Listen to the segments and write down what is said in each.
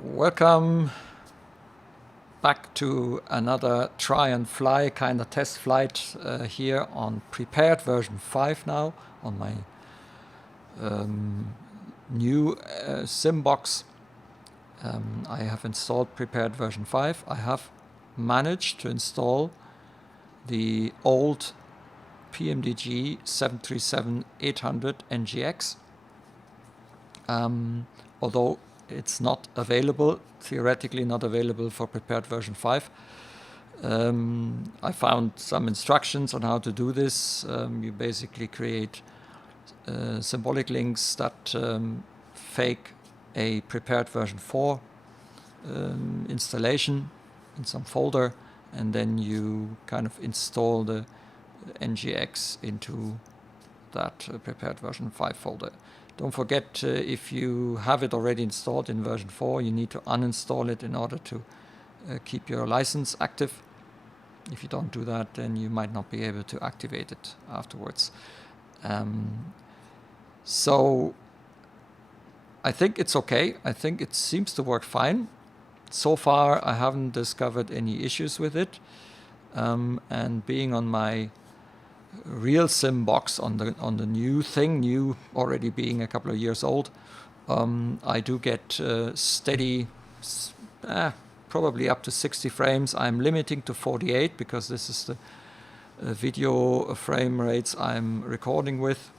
Welcome back to another try and fly kind of test flight here on prepared version 5 now on my new sim box. I have installed prepared version 5. I have managed to install the old Pmdg 737-800 NGX, although it's not available, theoretically not available for prepared version 5. I found some instructions on how to do this. You basically create symbolic links that fake a prepared version 4 installation in some folder, and then you kind of install the NGX into that prepared version 5 folder. Don't forget, if you have it already installed in version 4, you need to uninstall it in order to keep your license active. If you don't do that, then you might not be able to activate it afterwards. So I think it's okay. I think it seems to work fine. So far, I haven't discovered any issues with it. And being on my real sim box on the new thing, new already being a couple of years old, I do get steady, probably up to 60 frames. I'm limiting to 48 because this is the video frame rates I'm recording with.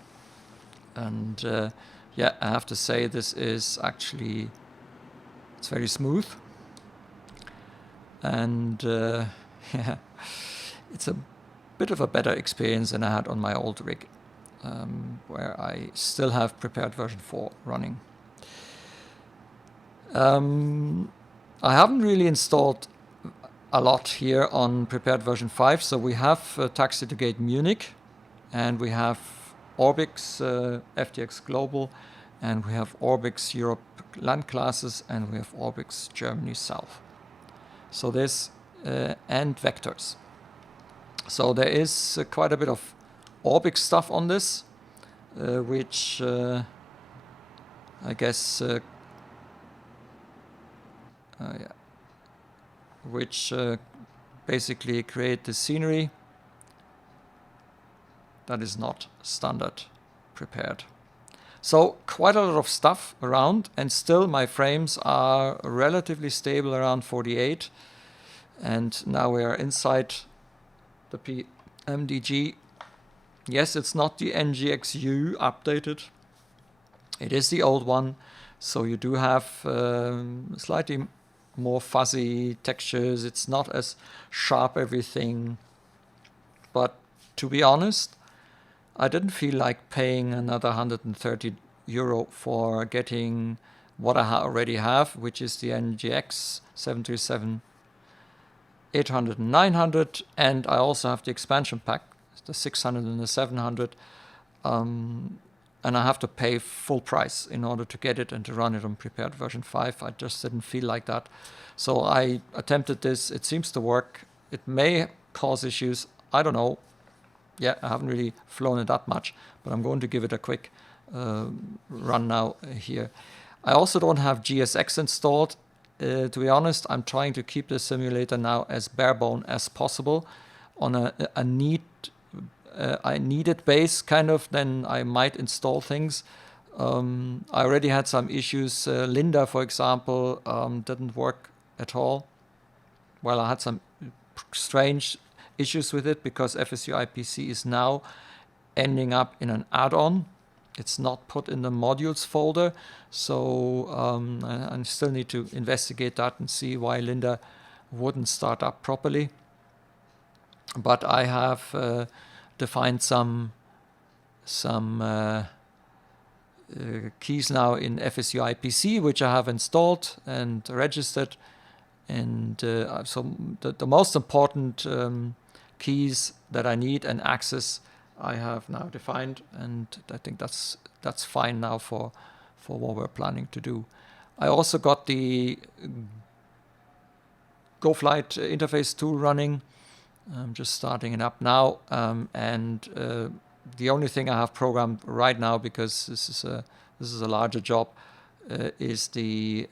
And yeah, I have to say this is actually, it's very smooth. And yeah, it's a bit of a better experience than I had on my old rig, where I still have prepared version 4 running. I haven't really installed a lot here on prepared version 5, so we have Taxi to Gate Munich, and we have Orbix FTX Global, and we have Orbix Europe land classes, and we have Orbix Germany South. So there's and vectors. So there is quite a bit of Orbix stuff on this, which I guess which basically create the scenery that is not standard prepared. So quite a lot of stuff around, and still my frames are relatively stable around 48. And now we are inside the Pmdg. Yes, it's not the NGXu updated. It is the old one. So you do have slightly more fuzzy textures. It's not as sharp everything. But to be honest, I didn't feel like paying another €130 for getting what I already have, which is the NGX 737 800 and 900, and I also have the expansion pack, the 600 and the 700, and I have to pay full price in order to get it and to run it on prepared version 5. I just didn't feel like that. So I attempted this. It seems to work. It may cause issues. I don't know. Yeah, I haven't really flown it that much, but I'm going to give it a quick run now here. I also don't have GSX installed. To be honest, I'm trying to keep the simulator now as barebone as possible on a needed base kind of. Then I might install things. I already had some issues. Linda, for example, didn't work at all. Well, I had some strange issues with it because FSU IPC is now ending up in an add-on. It's not put in the modules folder, so I still need to investigate that and see why Linda wouldn't start up properly. But I have defined some keys now in FSU IPC, which I have installed and registered. And so the most important keys that I need and access I have now defined, and I think that's fine now for what we're planning to do. I also got the GoFlight interface tool running. I'm just starting it up now, and the only thing I have programmed right now, because this is a larger job, is the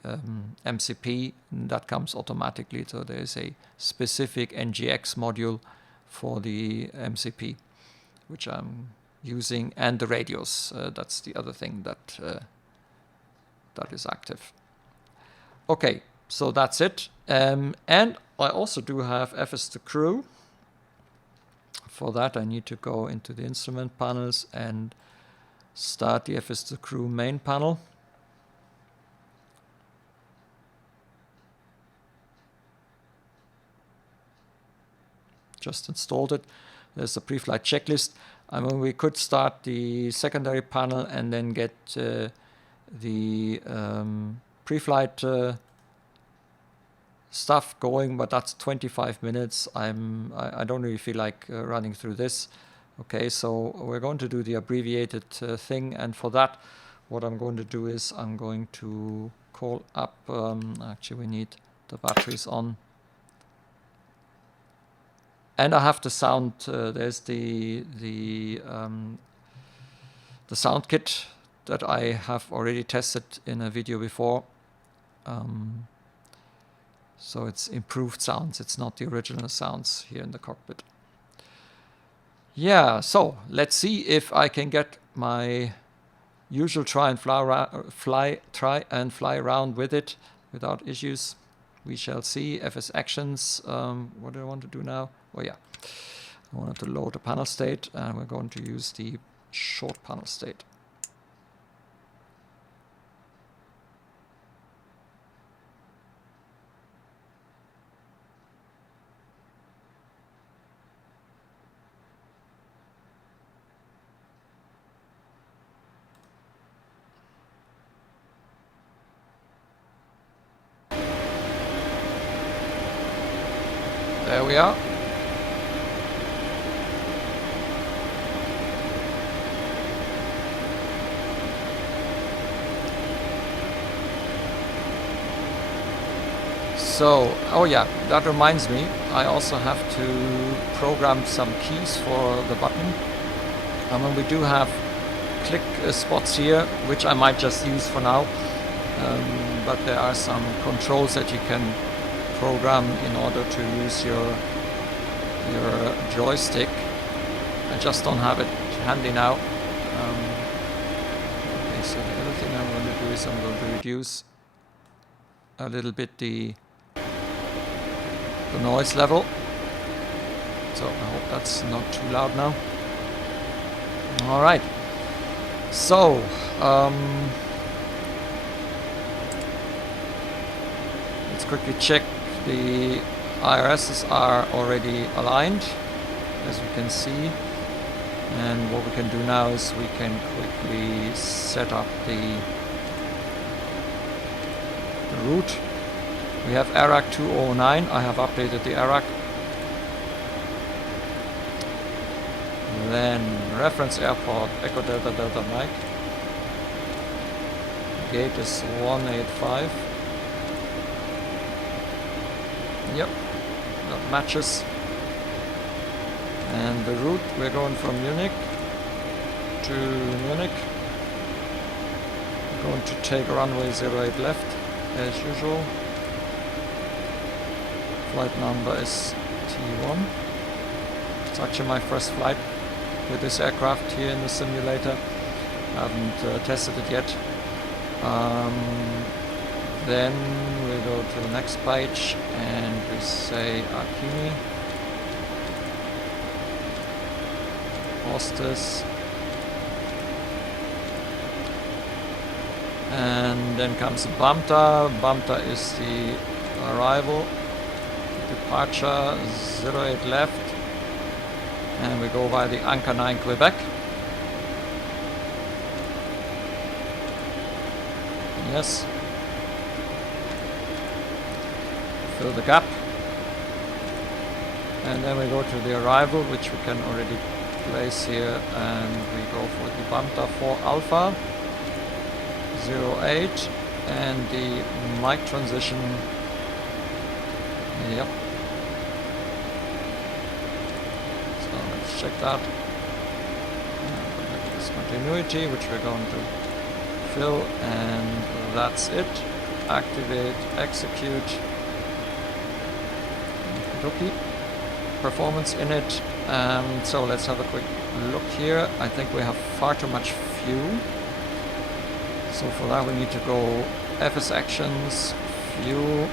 MCP that comes automatically. So there is a specific NGX module for the MCP, which I'm using, and the radios. That's the other thing that that is active. Okay, so that's it. And I also do have FS2Crew. For that, I need to go into the instrument panels and start the FS2Crew main panel. Just installed it. There's the Preflight Checklist. I mean, we could start the secondary panel and then get the Preflight stuff going, but that's 25 minutes. I don't really feel like running through this. Okay, so we're going to do the abbreviated thing, and for that, what I'm going to do is I'm going to call up. Actually, we need the batteries on, and I have the sound. There's the sound kit that I have already tested in a video before. So it's improved sounds. It's not the original sounds here in the cockpit. Yeah, so let's see if I can get my usual try and fly round with it without issues. We shall see. FS actions. What do I want to do now? Oh yeah, I wanted to load the panel state, and we're going to use the short panel state. There we are. So, oh yeah, that reminds me, I also have to program some keys for the button. I mean, we do have click spots here, which I might just use for now, but there are some controls that you can program in order to use your joystick. I just don't have it handy now. Okay, so the other thing I'm going to do is I'm going to reduce a little bit the noise level. So I hope that's not too loud now. All right. So let's quickly check. The IRSs are already aligned, as we can see, and what we can do now is we can quickly set up the route. We have ARAC 209. I have updated the ARAC. Then reference airport Echo Delta Delta Mike. Gate is 185. Yep, that matches. And the route, we're going from Munich to Munich. We're going to take runway 08 left, as usual. Flight number is T1. It's actually my first flight with this aircraft here in the simulator. I haven't tested it yet. Then we go to the next page and we say Akini, hostess, and then comes BAMTA. BAMTA is the arrival, departure 08 left, and we go by the Anchor 9 Quebec. Yes. Fill the gap, and then we go to the arrival, which we can already place here, and we go for the BAMTA 4 Alpha 08 and the mic transition. Yep. So let's check that. Discontinuity, which we're going to fill, and that's it. Activate, execute. Okay. Performance in it. So let's have a quick look here. I think we have far too much fuel. So for that we need to go FS actions, fuel.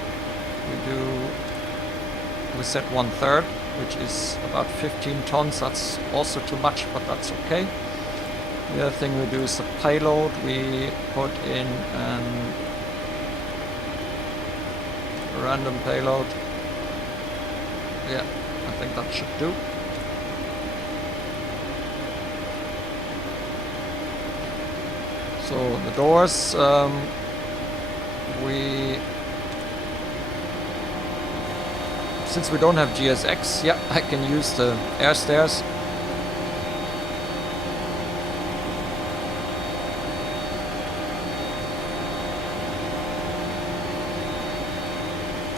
We set 1/3, which is about 15 tons. That's also too much, but that's okay. The other thing we do is the payload. We put in a random payload. Yeah, I think that should do. So the doors, since we don't have GSX, yeah, I can use the air stairs.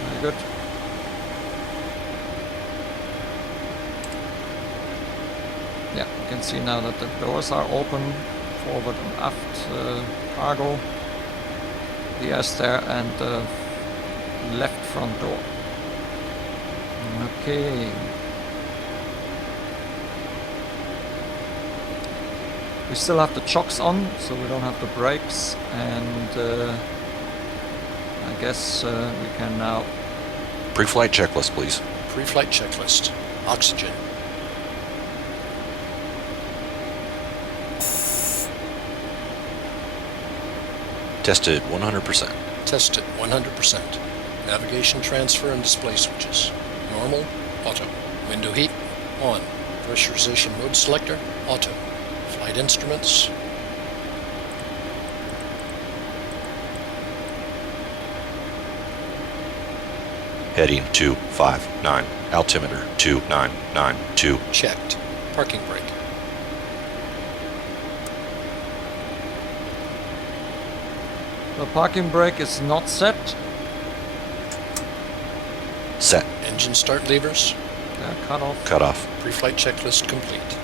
Very good. Yeah, you can see now that the doors are open, forward and aft cargo, the air stair, and the left front door. Okay. We still have the chocks on, so we don't have the brakes, and I guess we can now... Preflight checklist, please. Preflight checklist. Oxygen. Tested 100%. Tested 100%. Navigation transfer and display switches. Normal, auto. Window heat, on. Pressurization mode selector, auto. Flight instruments. Heading 259. Altimeter 2992. Checked. Parking brake. The parking brake is not set. Set. Engine start levers. Cut off. Cut off. Preflight checklist complete.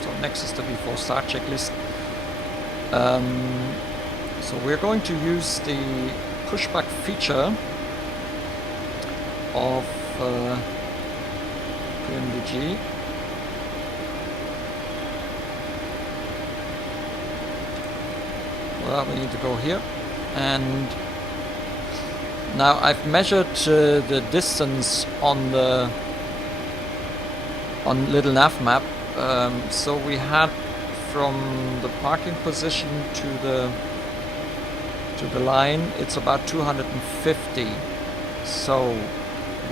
So next is the before start checklist. So we're going to use the pushback feature of Pmdg. Well, we need to go here, and now I've measured the distance on the little nav map. So we had from the parking position to the line, it's about 250. So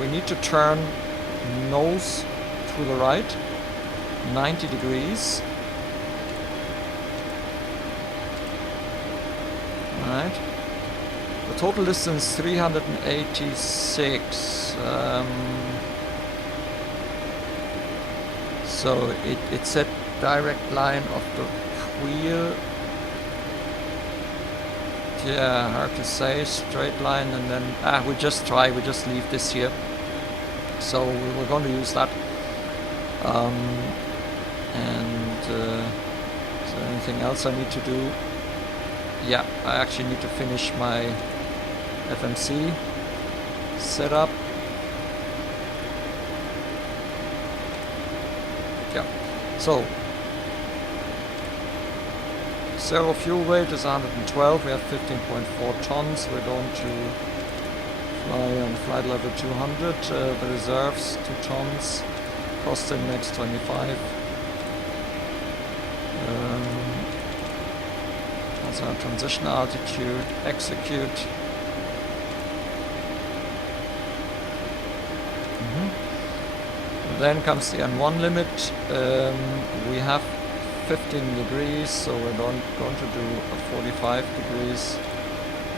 we need to turn nose to the right, 90 degrees. Alright. The total distance 386. So it's set direct line of the wheel. Yeah, hard to say. Straight line, and then we just leave this here. So we're going to use that. Is there anything else I need to do? Yeah, I actually need to finish my FMC setup. Yeah, so zero fuel weight is 112. We have 15.4 tons. We're going to fly on flight level 200. The reserves 2 tons. Cost index 25. Also transition altitude, execute. Then comes the N1 limit. We have 15 degrees, so we're going to do a 45 degrees.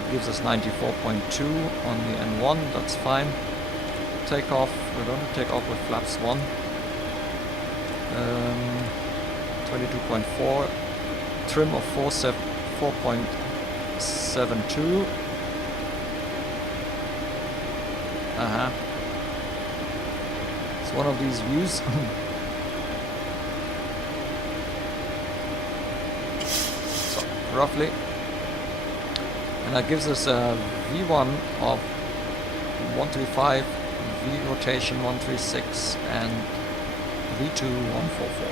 It gives us 94.2 on the N1, that's fine. Takeoff, we're going to take off with flaps 1. 22.4. Trim of 4.72. It's one of these views. So roughly. And that gives us a V1 of 135, V rotation 136, and V2 144.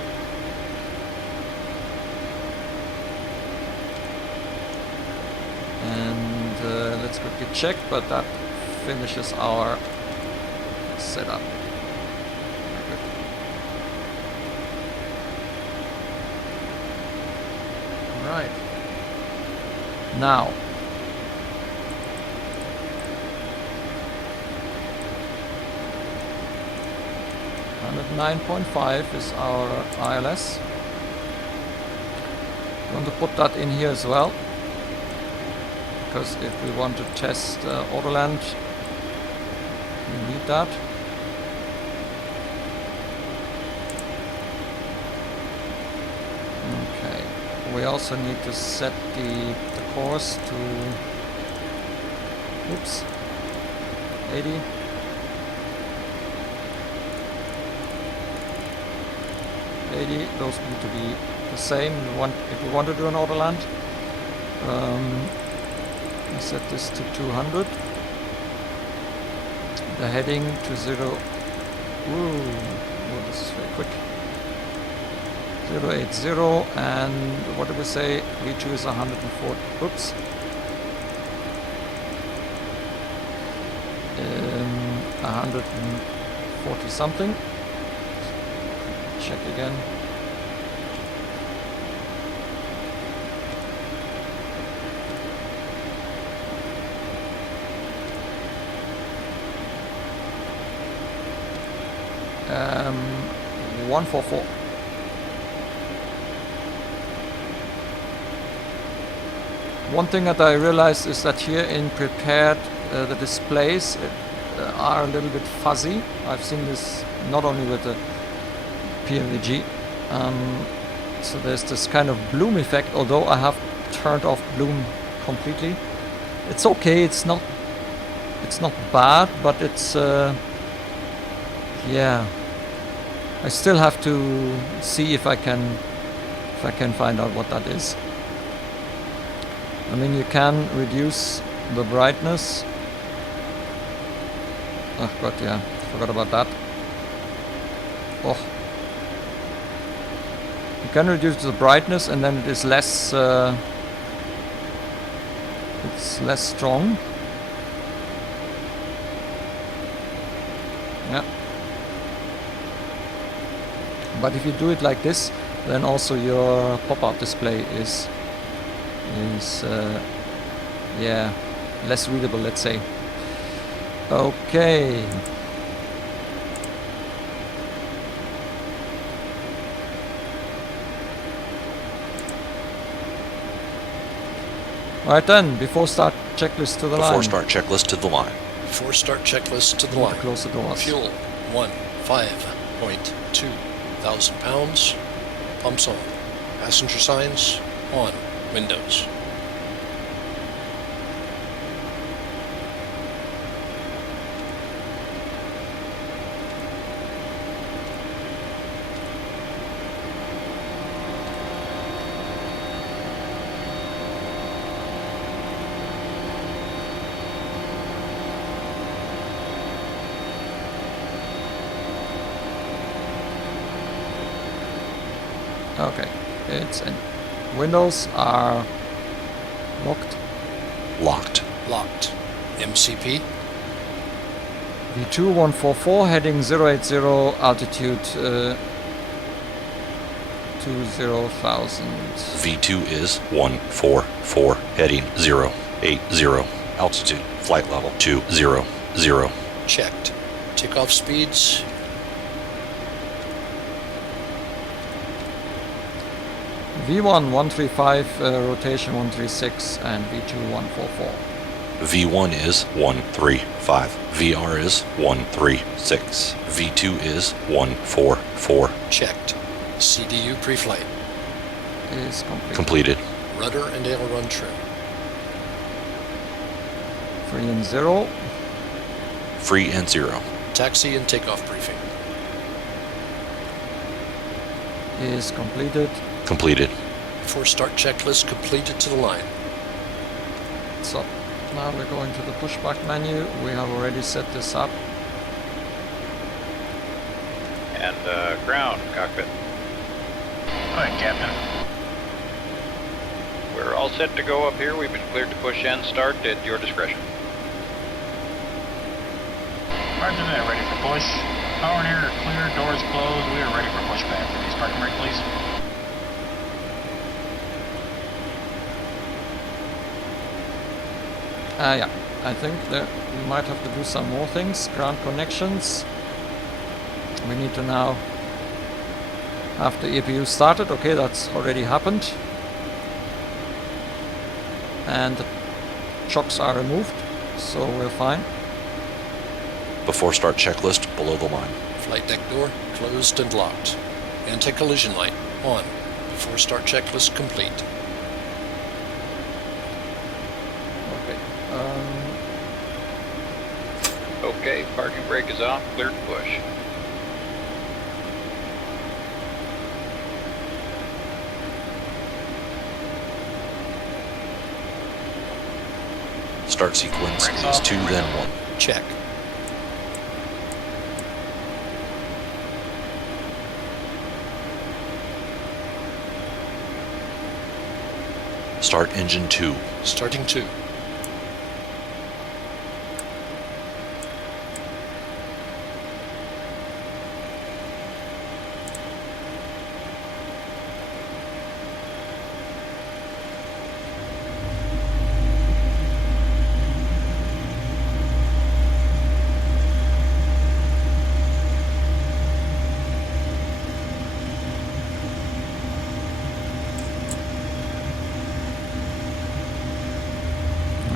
And let's quickly check, but that finishes our setup. Very good. Right. Now, .9.5 is our ILS. We want to put that in here as well, because if we want to test Autoland, we need that. Okay. We also need to set the course to 80. Those need to be the same. If we want to do an Autoland, I set this to 200. The heading to 0. Ooh, this is very quick. 080, and what do we say? V2 is 140. Oops. 140 something. Check again. Um, 144. One thing that I realized is that here in prepared, the displays are a little bit fuzzy. I've seen this not only with the Pmdg, so there's this kind of bloom effect, although I have turned off bloom completely. It's okay, it's not bad, but it's yeah, I still have to see if I can find out what that is. I mean, you can reduce the brightness. Oh god, yeah, forgot about that. Oh, you can reduce the brightness, and then it is less. It's less strong. Yeah. But if you do it like this, then also your pop-out display is yeah, less readable, let's say. Okay. Alright then, before start checklist to the line. Before start checklist to the line. Before start checklist to the line. Close the doors. Fuel 5.2 thousand pounds. Pumps on. Passenger signs on. Windows. Okay, it's in. Windows are locked. Locked. Locked. MCP. V2 144 heading 080, altitude 20,000. V2 is 144, heading 080, altitude, flight level 200. Checked. Takeoff speeds. V1 135, rotation 136, and V2 144. V1 is 135, VR is 136, V2 is 144. Checked. CDU preflight. Is complete. Completed. Rudder and aileron trim. 3 and 0. Free and 0. Taxi and takeoff briefing. Is completed. Completed. Before start checklist completed to the line. So now we're going to the pushback menu. We have already set this up. And ground cockpit. Go ahead, Captain. We're all set to go up here. We've been cleared to push and start at your discretion. Roger that, ready for push. Power and air are clear, doors closed. We are ready for pushback. Please parking brake, please. Yeah, I think that we might have to do some more things. Ground connections. We need to now have the EPU started. Okay, that's already happened. And the chocks are removed, so we're fine. Before start checklist, below the line. Flight deck door closed and locked. Anti-collision light on. Before start checklist complete. Okay. Okay, parking brake is off. Cleared to push. Start sequence Brakes is off. 2, then 1. Check. Start engine 2. Starting 2.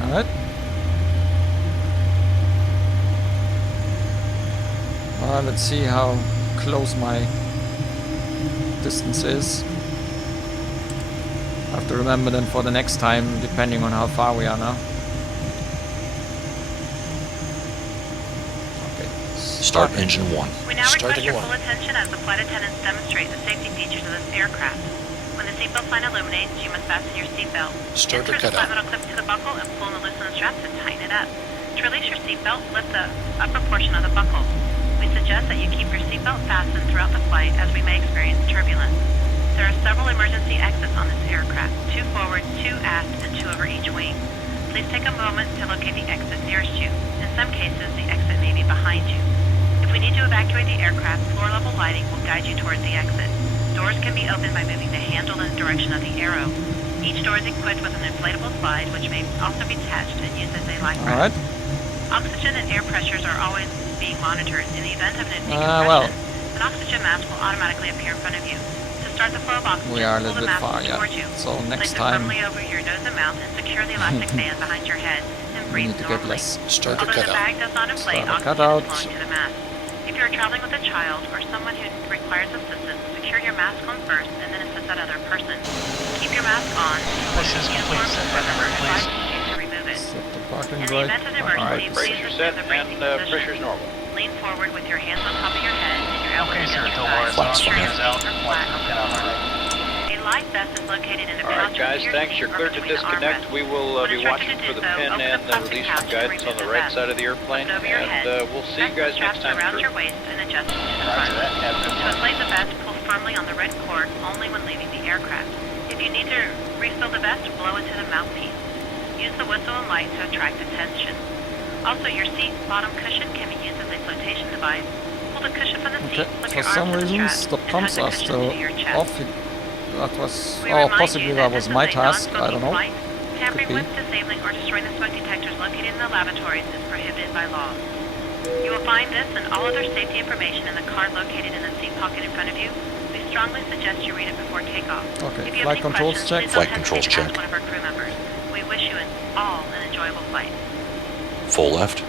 Alright. Let's see how close my distance is. I have to remember then for the next time, depending on how far we are now. Okay. Start engine 1. We now request Starting your one. full attention as the flight attendants demonstrate the safety features of this aircraft. When the seatbelt sign illuminates, you must fasten your seatbelt. Start or Insert the cut flat out. metal clip to the buckle and pull on the loosen straps and tighten it up. To release your seatbelt, lift the upper portion of the buckle. We suggest that you keep your seatbelt fastened throughout the flight as we may experience turbulence. There are several emergency exits on this aircraft, 2 forward, 2 aft, and 2 over each wing. Please take a moment to locate the exit nearest you. In some cases, the exit may be behind you. If we need to evacuate the aircraft, floor-level lighting will guide you towards the exit. Doors can be opened by moving the handle in the direction of the arrow. Each door is equipped with an inflatable slide, which may also be attached and used as a life Alright. raft. Oxygen and air pressures are always being monitored. In the event of an well. decompression, an oxygen mask will automatically appear in front of you. To start the flow of oxygen, We are a pull little the bit mask far, yeah. towards you. So next Place it time firmly over your nose and mouth and secure the elastic band behind your head and we breathe need to get normally. less. Start or Although cut the out. bag does not inflate, Start or cut oxygen out. is flowing to the mask. If you are traveling with a child or someone who requires assistance, secure your mask on first and then assist that other person. Keep your mask on. Push is complete. Set parking brake, please. To remove it. Set the parking In the brake. event of an Alright. emergency, Brakes please are assume set the bracing and position. pressure's normal. Lean forward with your hands on top of your head and your elbows Okay, sir. against Tow your bar thighs. is off. Flaps Your Hands feet out. are Watch flat the on pin the on the floor. right. A life vest is located in a All right, pouch guys, under your thanks. seat You're or cleared to between the disconnect. armrests. We will When be instructed watching to for do the so, pin open and the the plastic release pouch from and guidance remove on the the right vest. side of the airplane. Put over your head. And we'll see you Fasten guys the next straps time around through. your waist and adjust it to the Roger front. that. Have a good To one. inflate the vest, pull firmly on the red cord only when leaving the aircraft. If you need to refill the vest, blow into the mouthpiece. Use the whistle and light to attract attention. Also, your seat bottom cushion can be used as a flotation device. Pull the cushion from the seat, Okay, flip for your arm some to the reason strap, the and pumps hug are the cushion still to your chest. off. That was, We oh, remind possibly you that this was is my a task, I don't non-smoking know. flight. Tampering be. with, disabling, or destroying the smoke detectors located in the lavatories is prohibited by law. You will find this and all other safety information in the card located in the seat pocket in front of you. We strongly suggest you read it before takeoff. Okay, If you have flight any controls questions, check. please Flight don't controls hesitate to check. ask one of our crew members. We wish you all an enjoyable flight. Full left.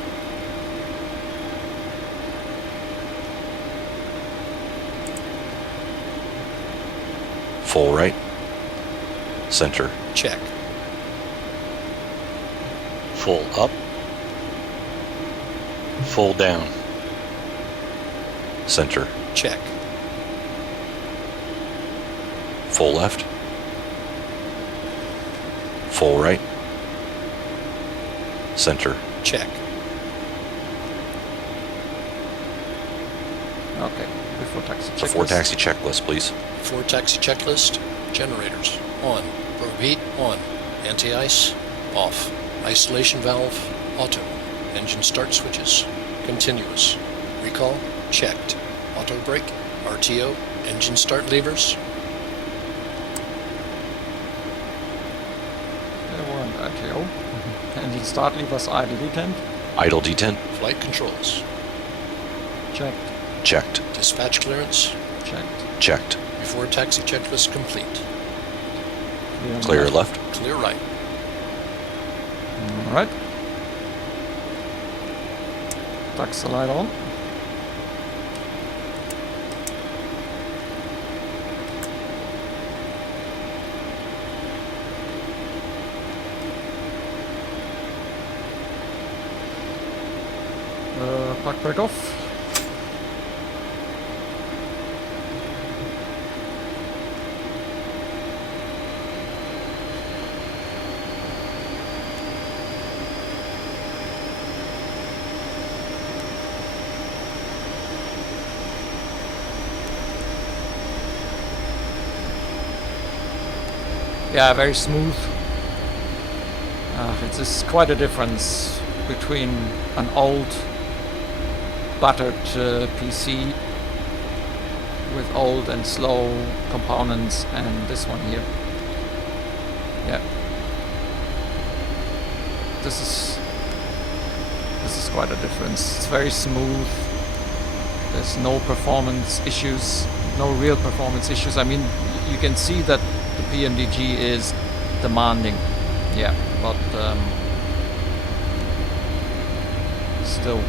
Full right. Center. Check. Full up. Full down. Center. Check. Full left. Full right. Center. Check. Okay, before taxi checklist. Before taxi checklist, please. Before taxi checklist, generators on. Probe heat on. Anti-ice off. Isolation valve auto. Engine start switches continuous. Recall checked. Auto brake, RTO, engine start levers. There weren't RTO. Engine start levers, idle detent. Idle detent. Flight controls. Checked. Checked. Dispatch clearance. Checked. Checked. Before taxi checklist complete. on Clear left. left. Clear right. Alright. Taxi light on. Park brake off. Yeah, very smooth. It's quite a difference between an old battered PC with old and slow components and this one here. Yeah, this is quite a difference. It's very smooth. There's no performance issues, no real performance issues. I mean, you can see that the Pmdg is demanding, yeah, but still.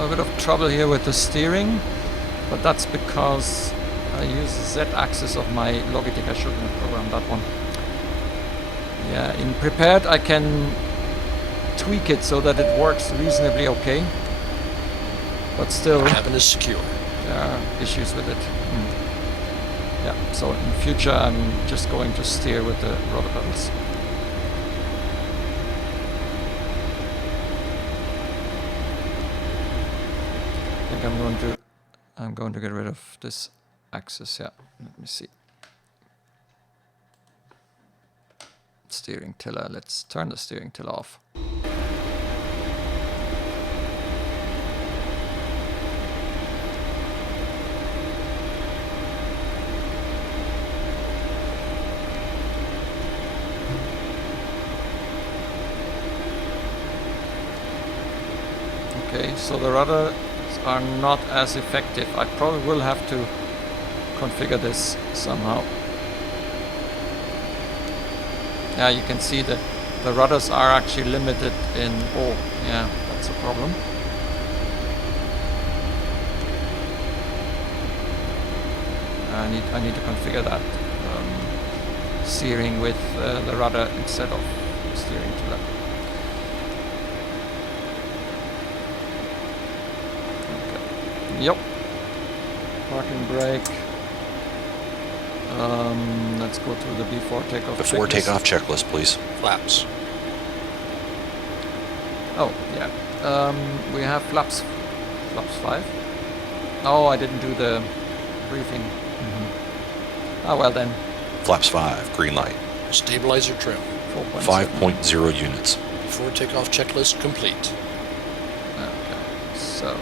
A bit of trouble here with the steering, but that's because I use the Z-axis of my Logitech. I shouldn't have programmed that one. Yeah, in prepared I can tweak it so that it works reasonably okay, but still Cabin is secure. there are issues with it. Yeah, so in future I'm just going to steer with the rudder pedals. I'm going to get rid of this axis. Yeah, let me see. Steering tiller. Let's turn the steering tiller off. Okay, so the rudder are not as effective. I probably will have to configure this somehow. Yeah, you can see that the rudders are actually limited in... Oh, yeah, that's a problem. I need to configure that. Steering with the rudder instead of steering to left. Yep. Parking brake. Let's go to the before takeoff checklist. Before takeoff checklist, please. Flaps. Oh, yeah. We have flaps 5. Oh, I didn't do the briefing. Ah, well then. Flaps 5, green light. Stabilizer trim. 5.0 units. Before takeoff checklist complete. Okay, so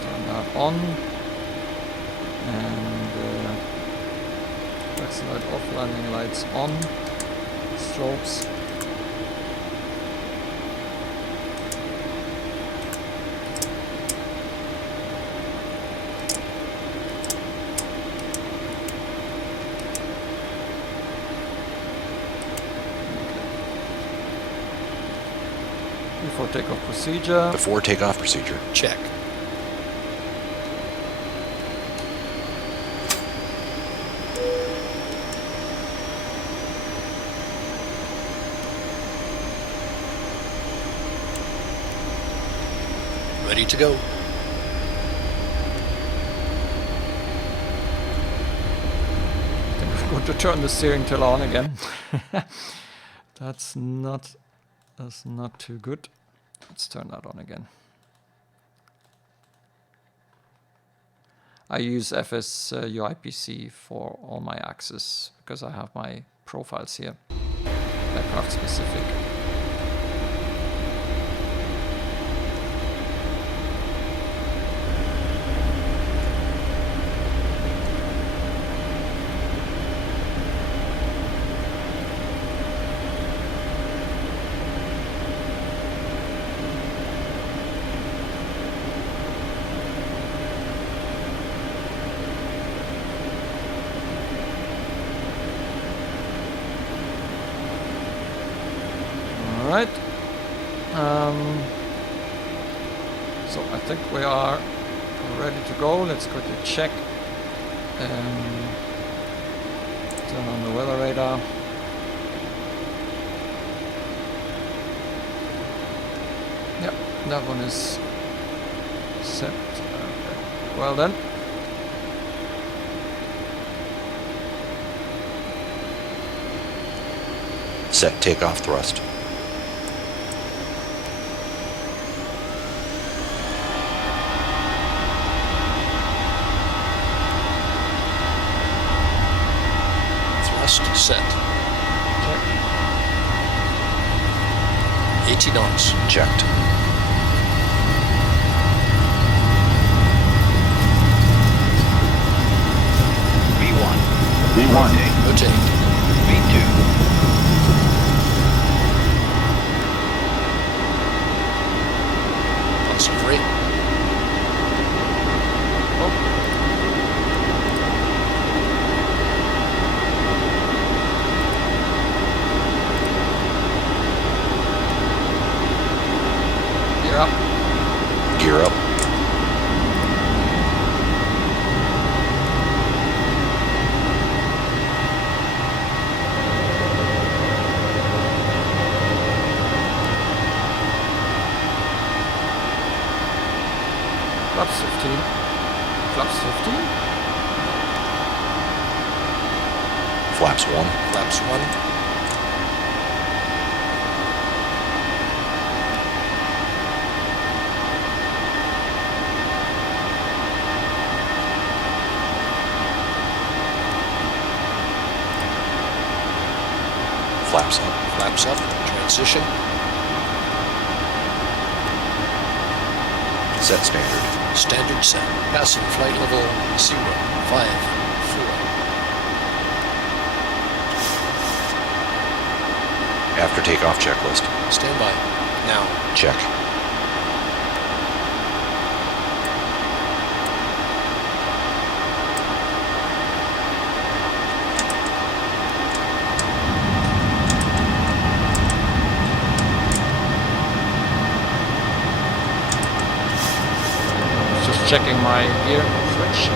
turn that on, and taxi light off, landing lights on, Strobes. Before takeoff procedure. Before takeoff procedure. Check. Ready to go. I'm going to turn the steering tiller on again. That's not too good. Let's turn that on again. I use FS2IPC for all my axes because I have my profiles here, aircraft specific. Alright, so I think we are ready to go. Let's quickly check. Turn on the weather radar. Yep, that one is set. Okay. Well then. Set takeoff thrust. Set. Check. 80 knots. Checked. V1. V1. Rotate. V2. Lots of rate. Gear up. Flaps 15. Flaps 15. Flaps 1. Flaps 1. Flaps up. Flaps up. Transition. Set standard. Standard set. Passing flight level 0, 5, 4. After takeoff checklist. Stand by. Now. Check. Just checking my gear switch.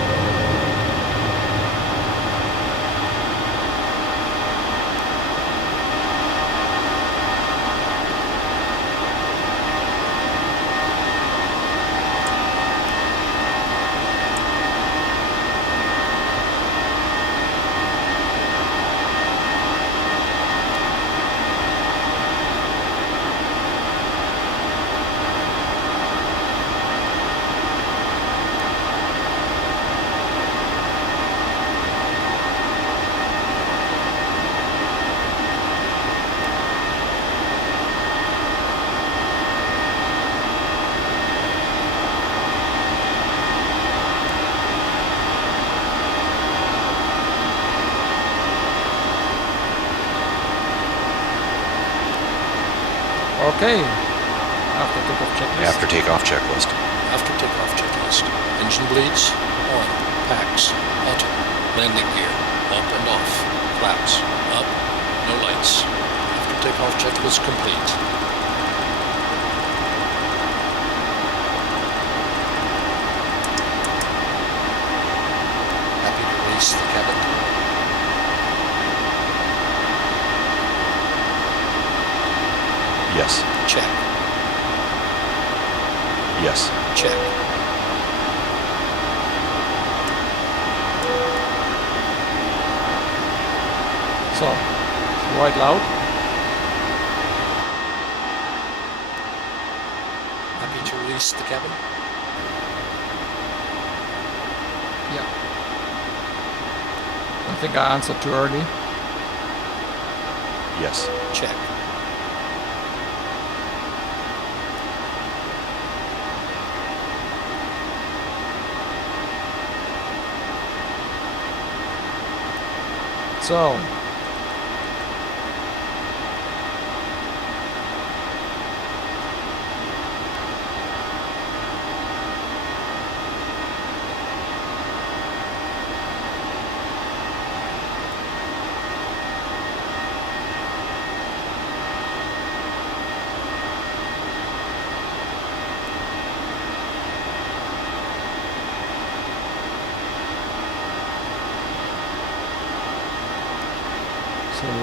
Okay. After takeoff checklist. After takeoff checklist. After takeoff checklist. Engine bleeds, on. Packs, auto. Landing gear, up and off. Flaps, up, no lights. After takeoff checklist complete. Happy to release the cabin. Yes. Check. Yes. Check. So, quite loud. Happy to release the cabin. Yeah. I think I answered too early. Yes. Check. So,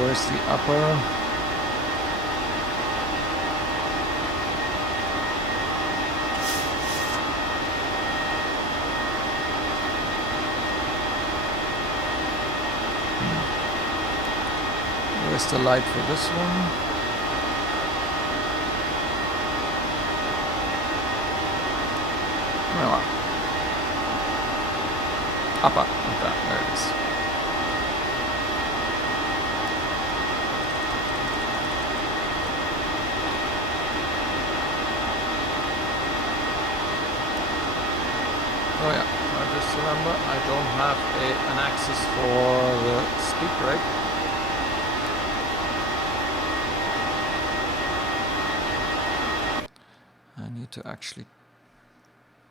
where's the upper? Where's the light for this one? Well, upper. Okay, there it is. Oh yeah, I just remember I don't have an axis for the speed brake. I need to actually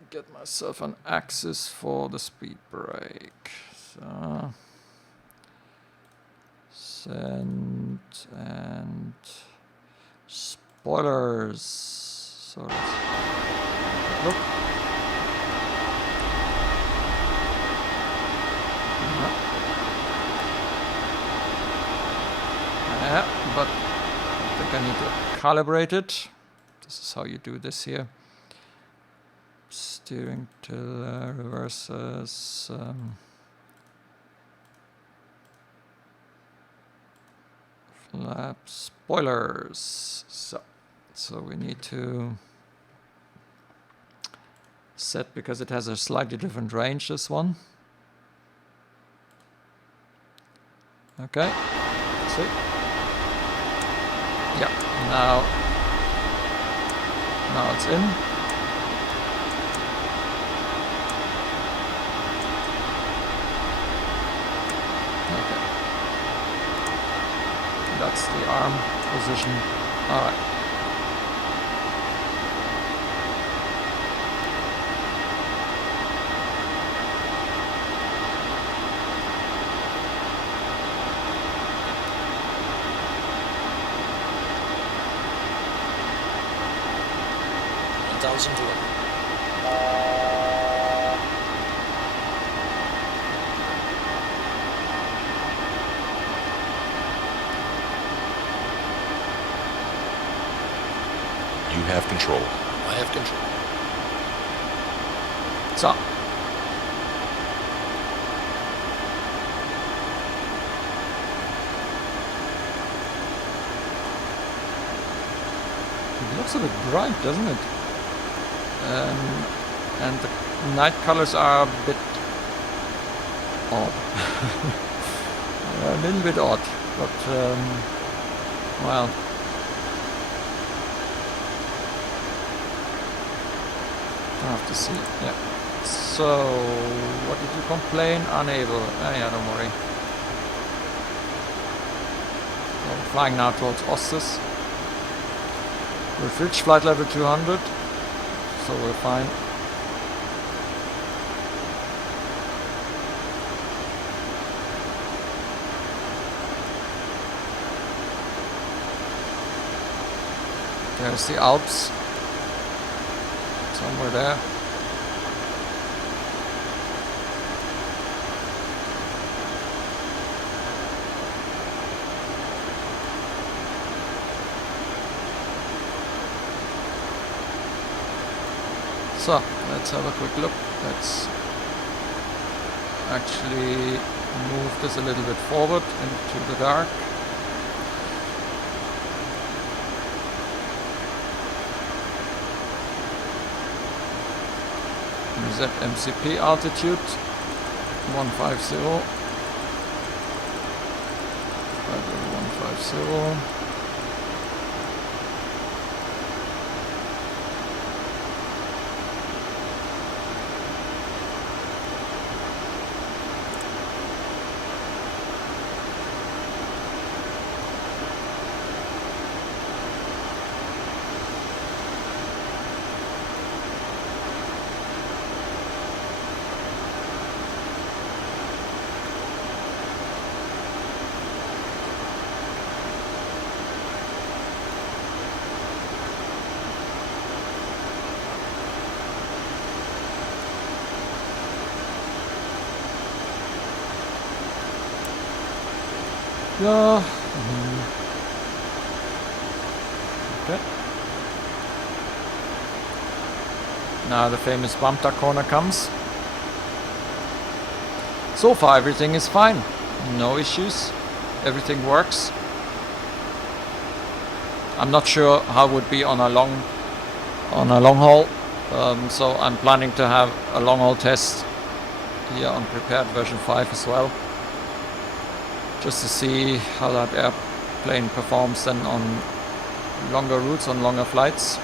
get myself an axis for the speed brake. So send and spoilers. So let's look. Yeah, but I think I need to calibrate it. This is how you do this here. Steering to reverses. Flap spoilers. So we need to set, because it has a slightly different range, this one. Okay, see. Yeah, now it's in. Okay. That's the arm position. All right. You have control. I have control. So. It looks a bit bright, doesn't it? And the night colors are a bit odd. A little bit odd, but well. I have to see. Yeah. So, what did you complain? Unable. Yeah, don't worry. So, flying now towards Ostis. We've reached flight level 200, so we're fine. There's the Alps, somewhere there. So, let's have a quick look. Let's actually move this a little bit forward into the dark. Reset MCP altitude 150. 150. Yeah. Okay. Now the famous BAMTA corner comes. So far everything is fine. No issues. Everything works. I'm not sure how it would be on a long haul. So I'm planning to have a long haul test here on prepared version 5 as well. Just to see how that airplane performs then on longer routes, on longer flights.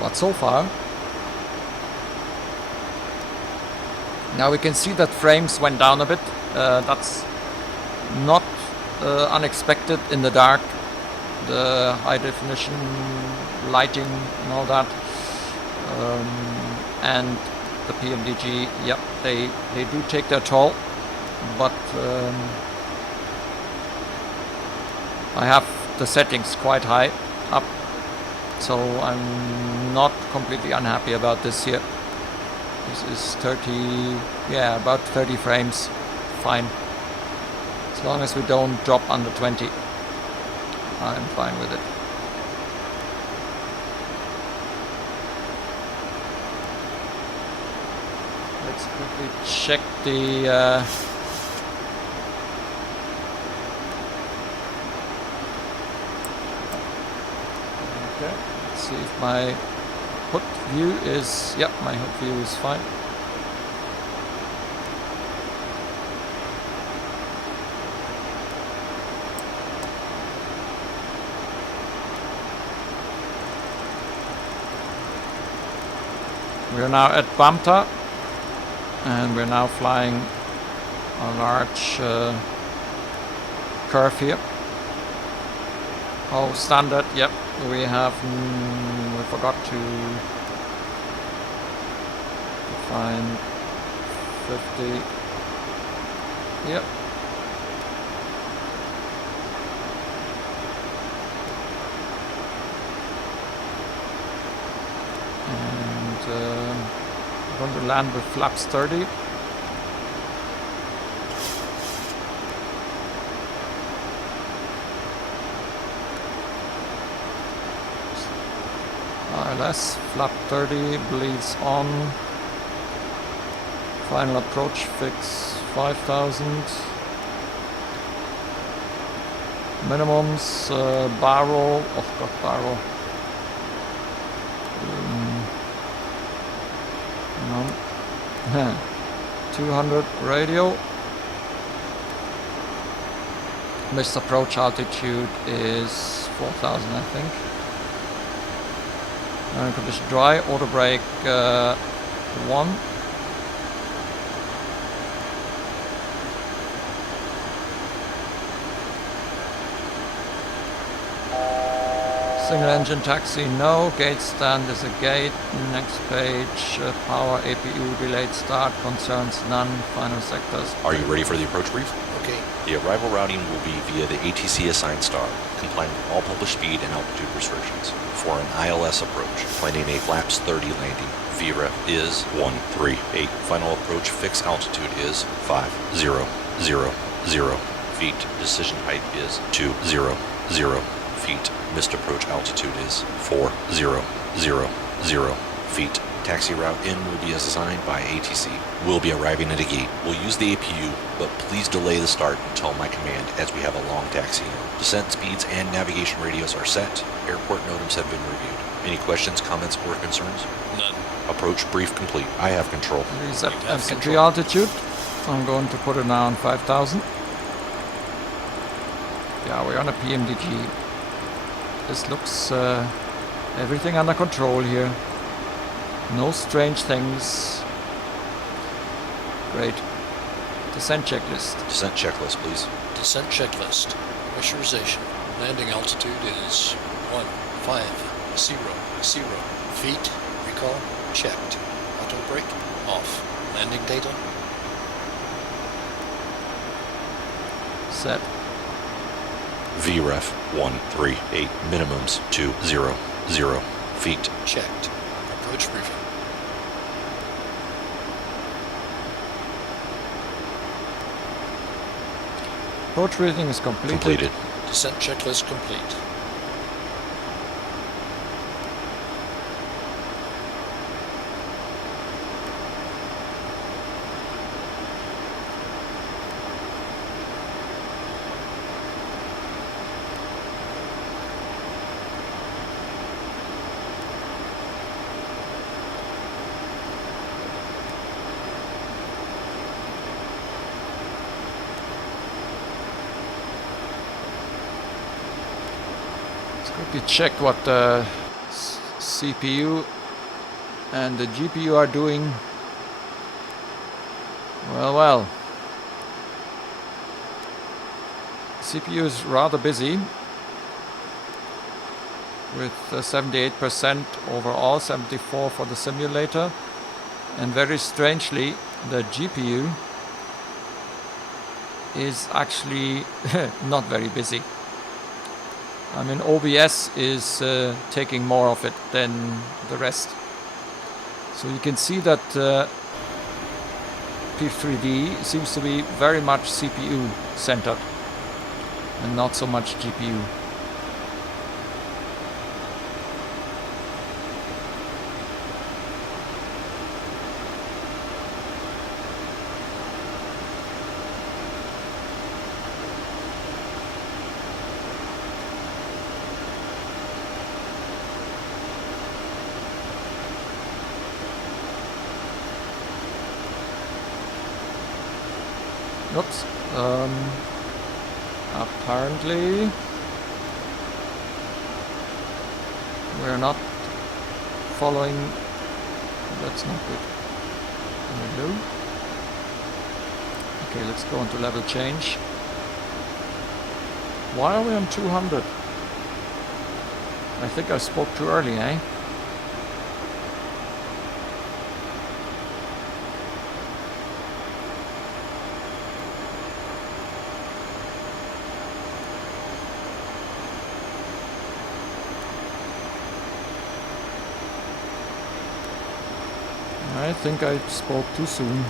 But so far, now we can see that frames went down a bit. That's not unexpected in the dark. The high definition lighting and all that. And the Pmdg, yep, they do take their toll, but I have the settings quite high up, so I'm not completely unhappy about this here. This is 30, yeah, about 30 frames, fine. As long as we don't drop under 20, I'm fine with it. Let's quickly check the okay, let's see if my hood view is, yep, my hood view is fine. We're now at BAMTA. And we're now flying a large curve here. Oh, standard, yep. We have, we forgot to define 50. Yep. And going to land with flaps 30. ILS, flap 30, bleeds on. Final approach fix 5,000. Minimums, barrel, oh god, barrel. 200 radio. Missed approach altitude is 4,000, I think. Condition dry, auto brake 1. Single engine taxi, no. Gate stand is a gate. Next page, power APU delayed start, concerns none. Final sectors. Are you ready for the approach brief? Okay. The arrival routing will be via the ATC assigned star, complying with all published speed and altitude restrictions. For an ILS approach, planning a flaps 30 landing. VREF is 138. Final approach fixed altitude is 5000 feet. Decision height is 200 feet. Missed approach altitude is 4000 feet. Taxi route in will be assigned by ATC. We'll be arriving at a gate. We'll use the APU, but please delay the start until my command as we have a long taxi in. Descent speeds and navigation radios are set. Airport NOTAMs have been reviewed. Any questions, comments, or concerns? None. Approach brief complete. I have control. Reset You have entry control. altitude. I'm going to put it now on 5,000. Yeah, we're on a PMDG. This looks everything under control here. No strange things. Great. Descent checklist. Descent checklist, please. Descent checklist. Pressurization. Landing altitude is 150 feet. Recall checked. Auto brake off. Landing data Set. VREF 138. Minimums 200 feet. checked. Approach briefing. Approach briefing is completed. Completed. Descent checklist complete. We checked what the CPU and the GPU are doing. Well. CPU is rather busy with 78% overall, 74% for the simulator, and very strangely the GPU is actually not very busy. I mean, OBS is taking more of it than the rest. So you can see that P3D seems to be very much CPU centered and not so much GPU. Oops. Apparently we're not following. That's not good. Hello. Okay, let's go into level change. Why are we on 200? I think I spoke too early, eh? I think I spoke too soon.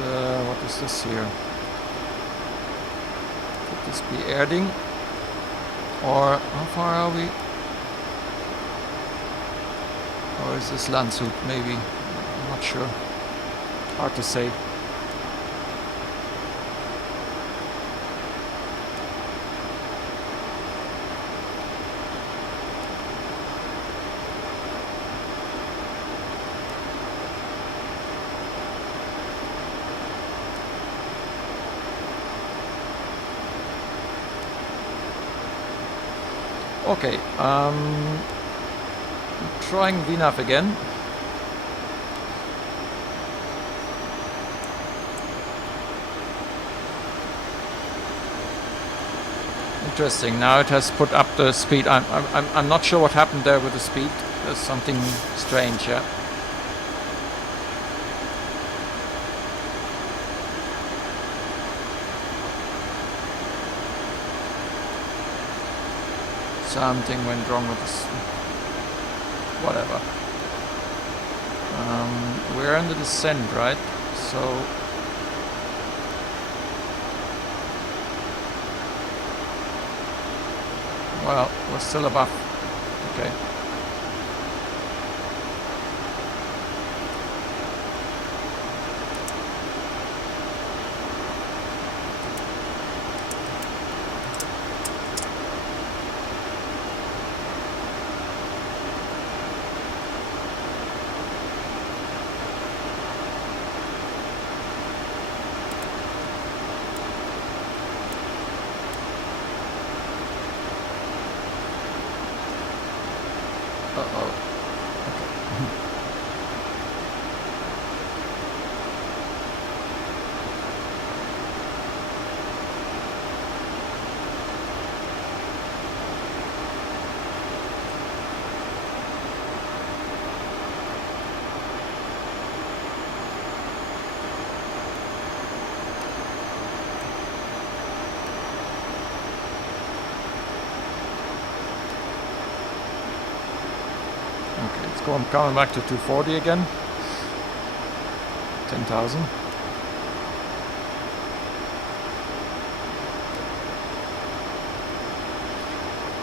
what is this here? Could this be Erding? Or how far are we? Or is this Landshut? Maybe. I'm not sure. Hard to say. Okay, trying VNAV again. Interesting. Now it has put up the speed. I'm not sure what happened there with the speed. There's something strange, yeah. Something went wrong with this. Whatever. We're in the descent, right? So well, we're still above. Okay. I'm coming back to 240 again. 10,000.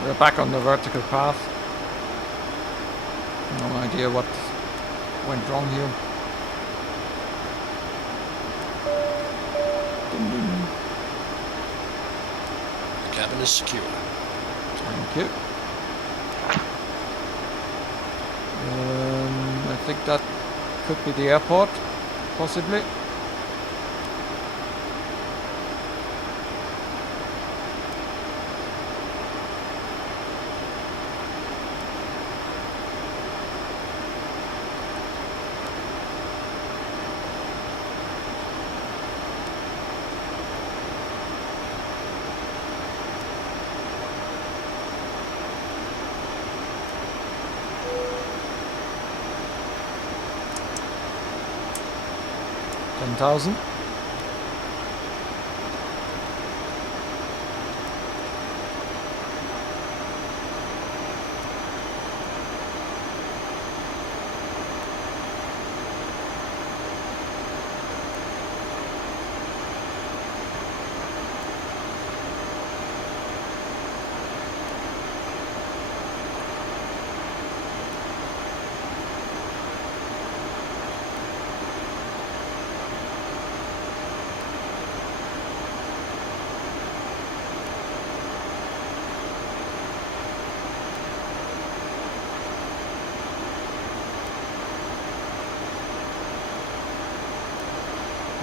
We're back on the vertical path. No idea what went wrong here. The cabin is secure. Thank you. I think that could be the airport, possibly. $10,000.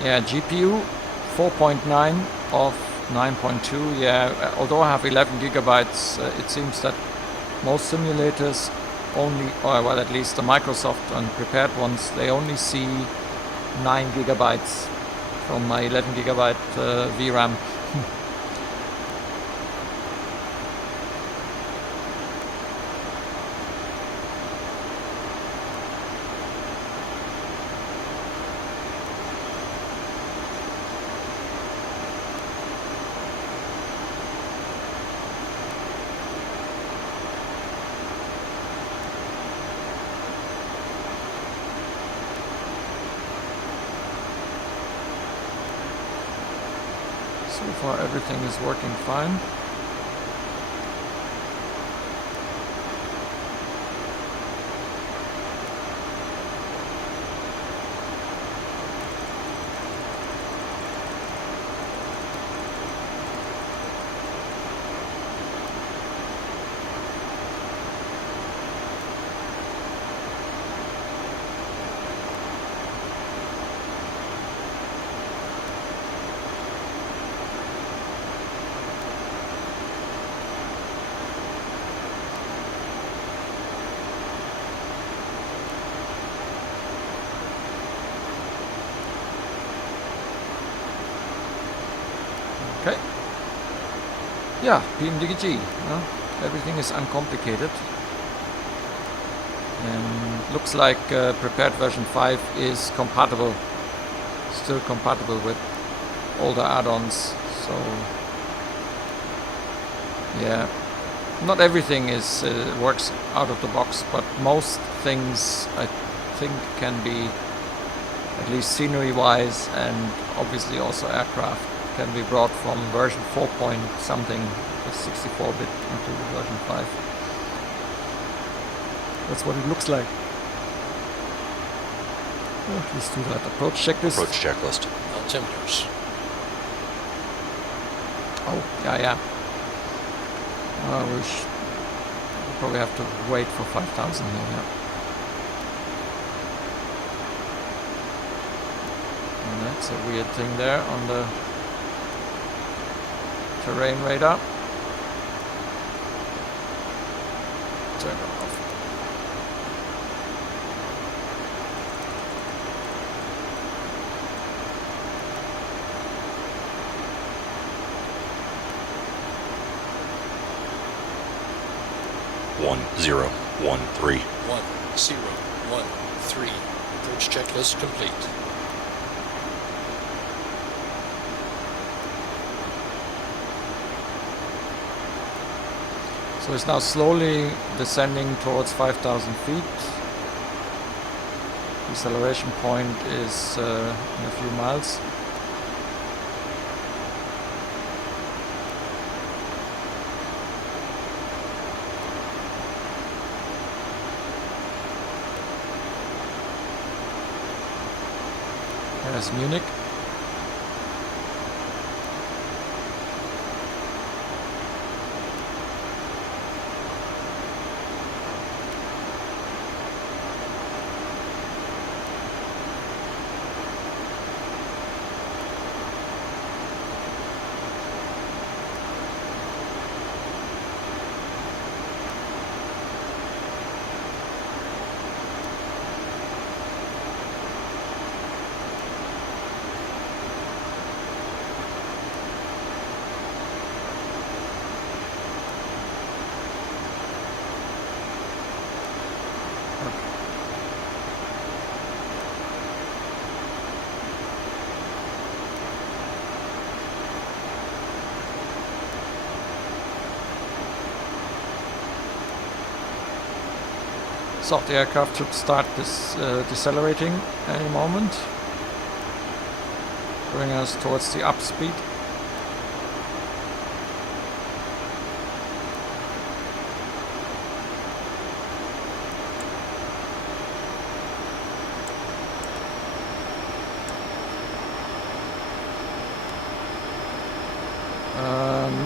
Yeah, GPU 4.9 of 9.2. Yeah, although I have 11 gigabytes, it seems that most simulators only, or well, at least the Microsoft and prepared ones, they only see 9 gigabytes from my 11 gigabyte VRAM. So far everything is working fine. Okay. Yeah, Pmdg. Everything is uncomplicated. And looks like prepared version 5 is compatible, still compatible with all the add-ons. So yeah, not everything is works out of the box, but most things I think can be, at least scenery-wise, and obviously also aircraft, can be brought from version 4 point something, the 64-bit, into version 5. That's what it looks like. Oh, let's do that. Approach checklist. Approach checklist. Altimeters. Oh, yeah. We'll probably have to wait for 5,000 here, yeah. And that's a weird thing there on the terrain radar. Turn it off. One, 0, 1, 3. 1, 0, 1, 3. Approach checklist complete. So it's now slowly descending towards 5,000 feet. Deceleration point is in a few miles. There's Munich. So the aircraft should start this decelerating any moment, bring us towards the up speed.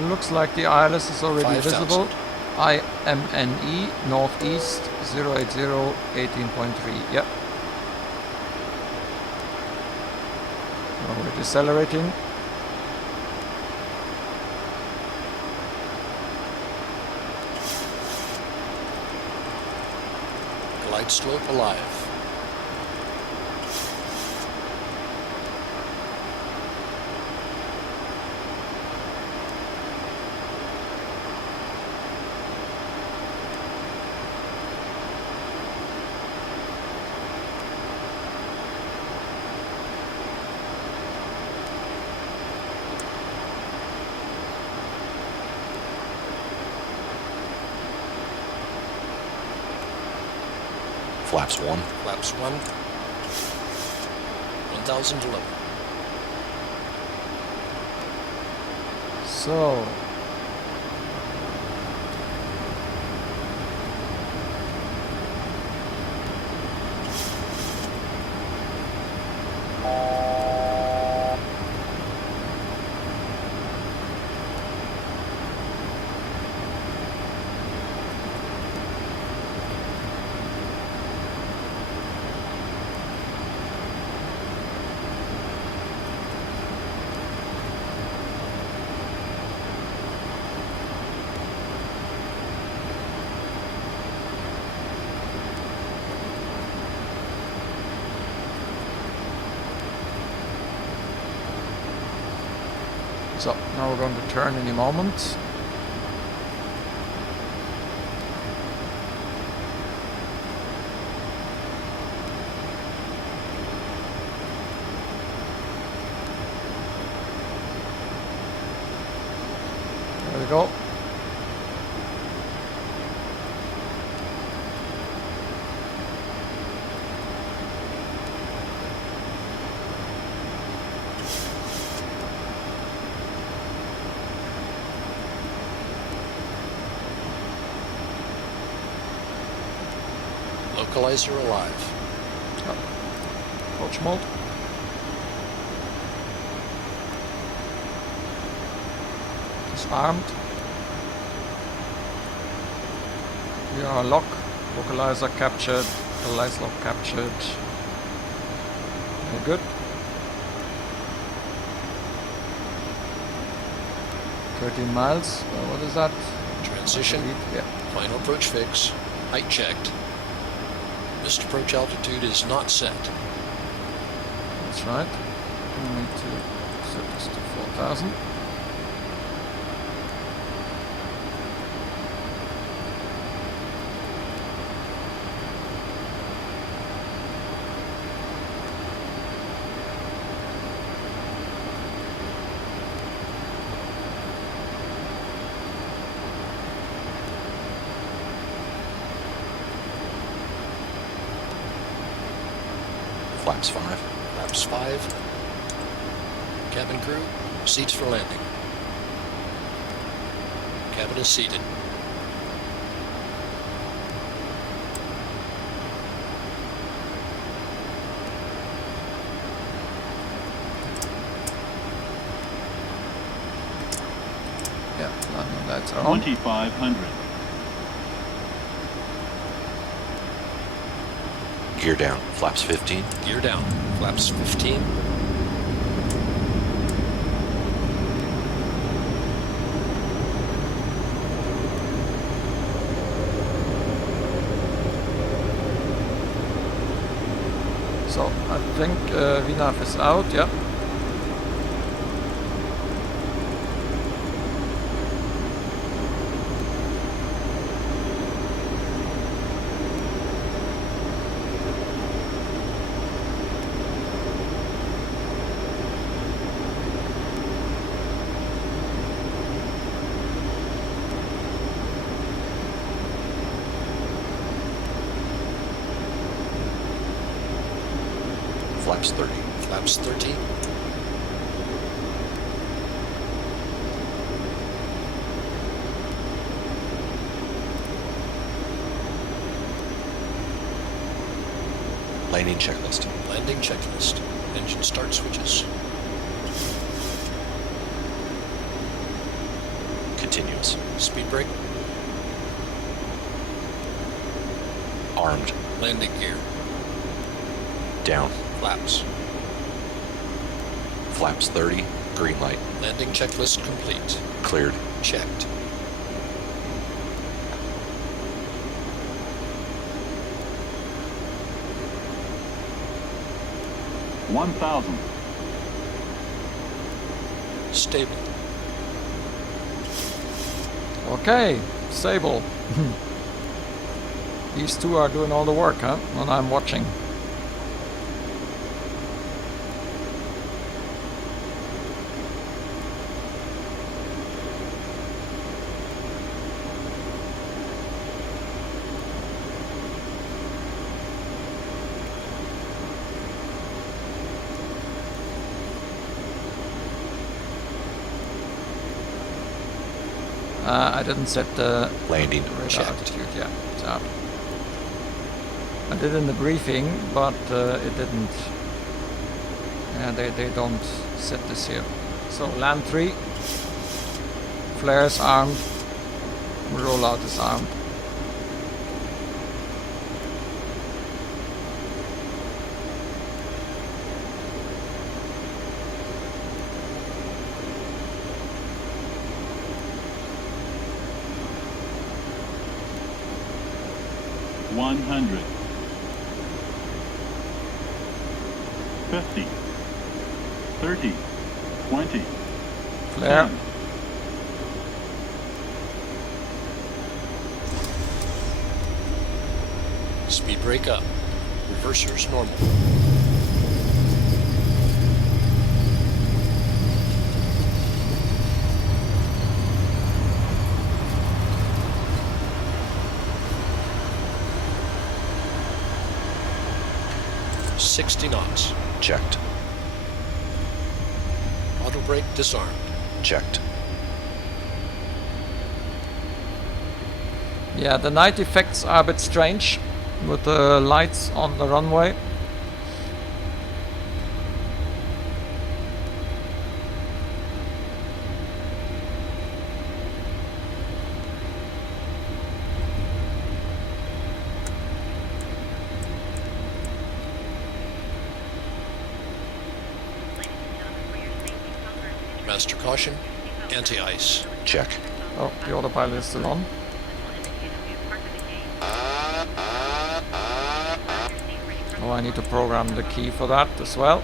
Looks like the ILS is already 5,000. visible. IMNE northeast 080 18.3. Yep. Now we're decelerating. Glide slope alive. Flaps 1. Flaps 1. 1011. So. So now we're going to turn any moment. There we go. Localizer alive. Coach mode. Disarmed. We are lock. Localizer captured. Localizer lock captured. Very good. 13 miles. What is that? Transition. Yeah. Final approach fix. Height checked. Missed approach altitude is not set. That's right. We need to set this to 4,000. Flaps 5. Flaps 5. Cabin crew, seats for landing. Cabin is seated. Yeah, landing lights are on. 2,500. Gear down. Flaps 15. Gear down. Flaps 15. So I think VNAV is out, yeah. Flaps 30. Flaps 30. Landing checklist. Landing checklist. Engine start switches. Continuous. Speed brake. Armed. Landing gear. Down. Flaps. Flaps 30. Green light. Landing checklist complete. Cleared. Checked. $1,000. Stable. Okay, stable. These two are doing all the work, huh? When I'm watching. I didn't set the Landing radar checked. altitude yet. So I did in the briefing, but it didn't. Yeah, they don't set this here. So land 3, flares armed, rollout is armed. One 100, 50, 30, 20, Flare. 10. Speed brake up. Reversers normal. $60 knots. Checked. Auto brake disarmed. Checked. Yeah, the night effects are a bit strange with the lights on the runway. Master caution. Anti-ice. Check. Oh, the autopilot is still on. Oh, I need to program the key for that as well.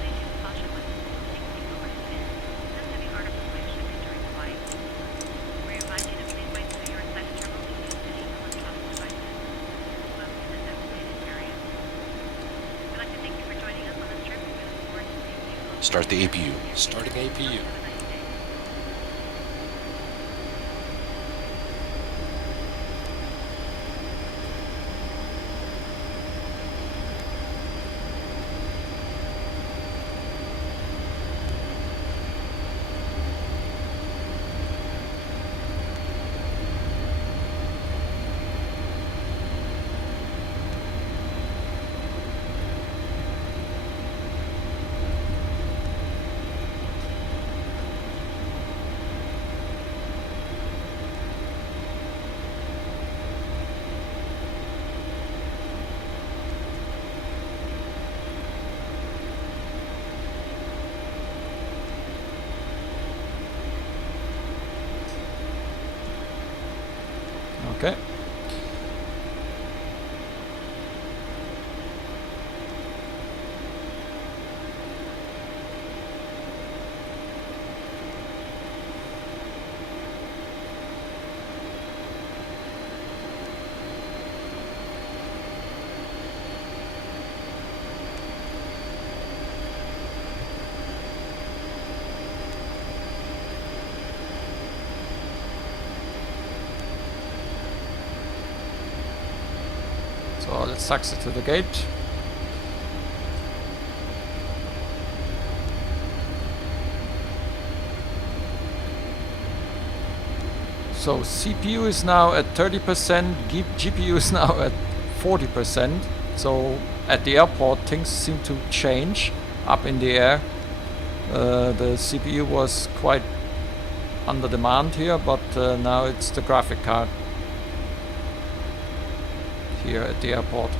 Start the APU. Starting APU. Okay. So let's taxi to the gate. So CPU is now at 30%, GPU is now at 40%. So at the airport things seem to change up in the air. The CPU was quite under demand here, but now it's the graphic card here at the airport.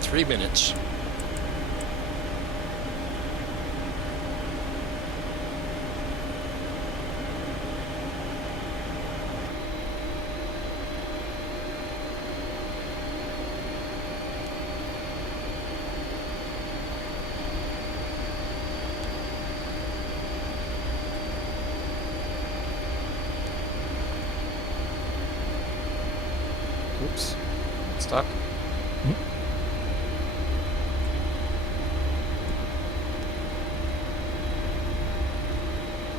Three minutes. stuck.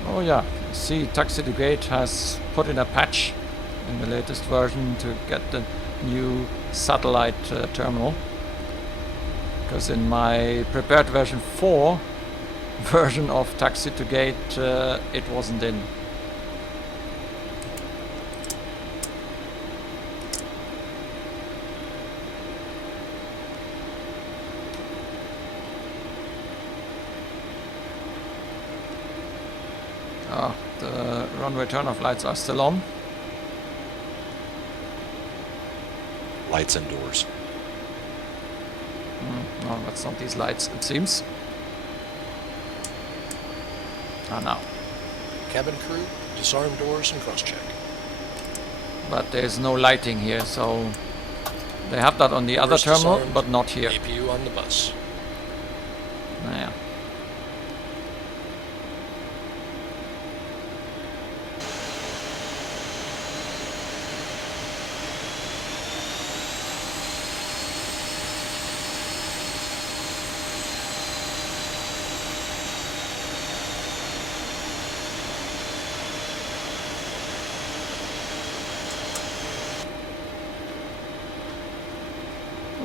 Oh yeah, see, Taxi to Gate has put in a patch in the latest version to get the new satellite terminal. Because in my prepared version 4 version of Taxi to Gate, it wasn't in. Oh, the runway turn-off lights are still on. Lights and doors. No, that's not these lights, it seems. Ah, now. Cabin crew, disarm doors and cross-check. But there's no lighting here, so they have that on the other Doors terminal, disarmed, but not here. APU on the bus. Yeah.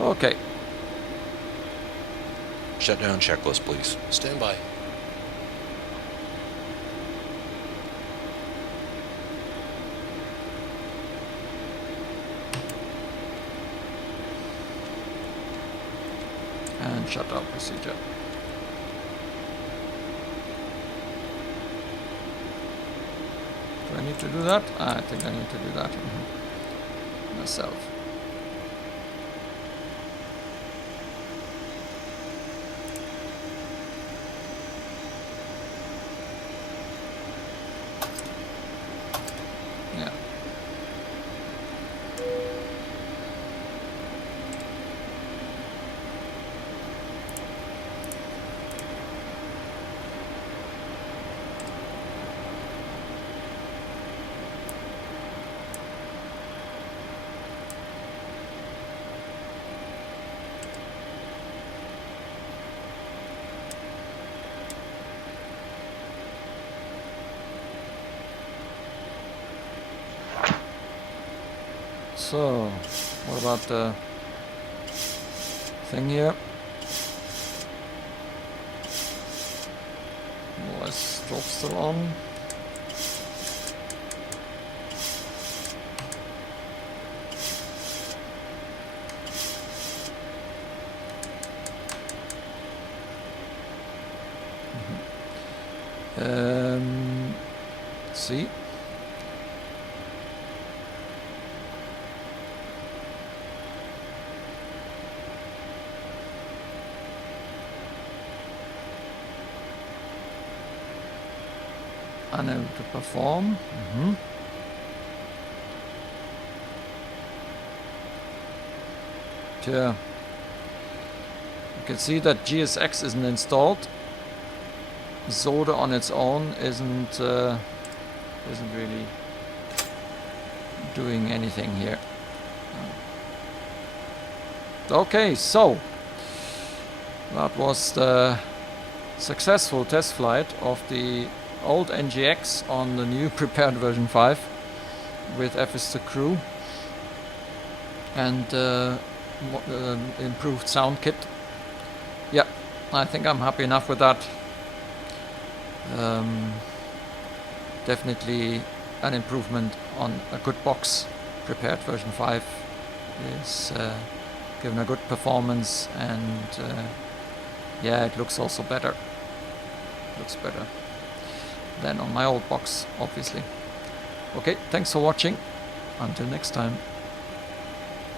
Okay. Shutdown checklist, please. Stand by. And shutdown procedure. Do I need to do that? I think I need to do that myself. Yeah. So, what about the thing here? Was strobe still on? See. Unable to perform. Tja. You can see that GSX isn't installed. Zoda on its own isn't really doing anything here. Okay, so that was the successful test flight of the old NGX on the new prepared version 5 with FS2Crew and improved sound kit. Yeah, I think I'm happy enough with that. Definitely an improvement on a good box. Prepared version 5 is given a good performance, and yeah, it looks also better. Looks better than on my old box, obviously. Okay, thanks for watching. Until next time.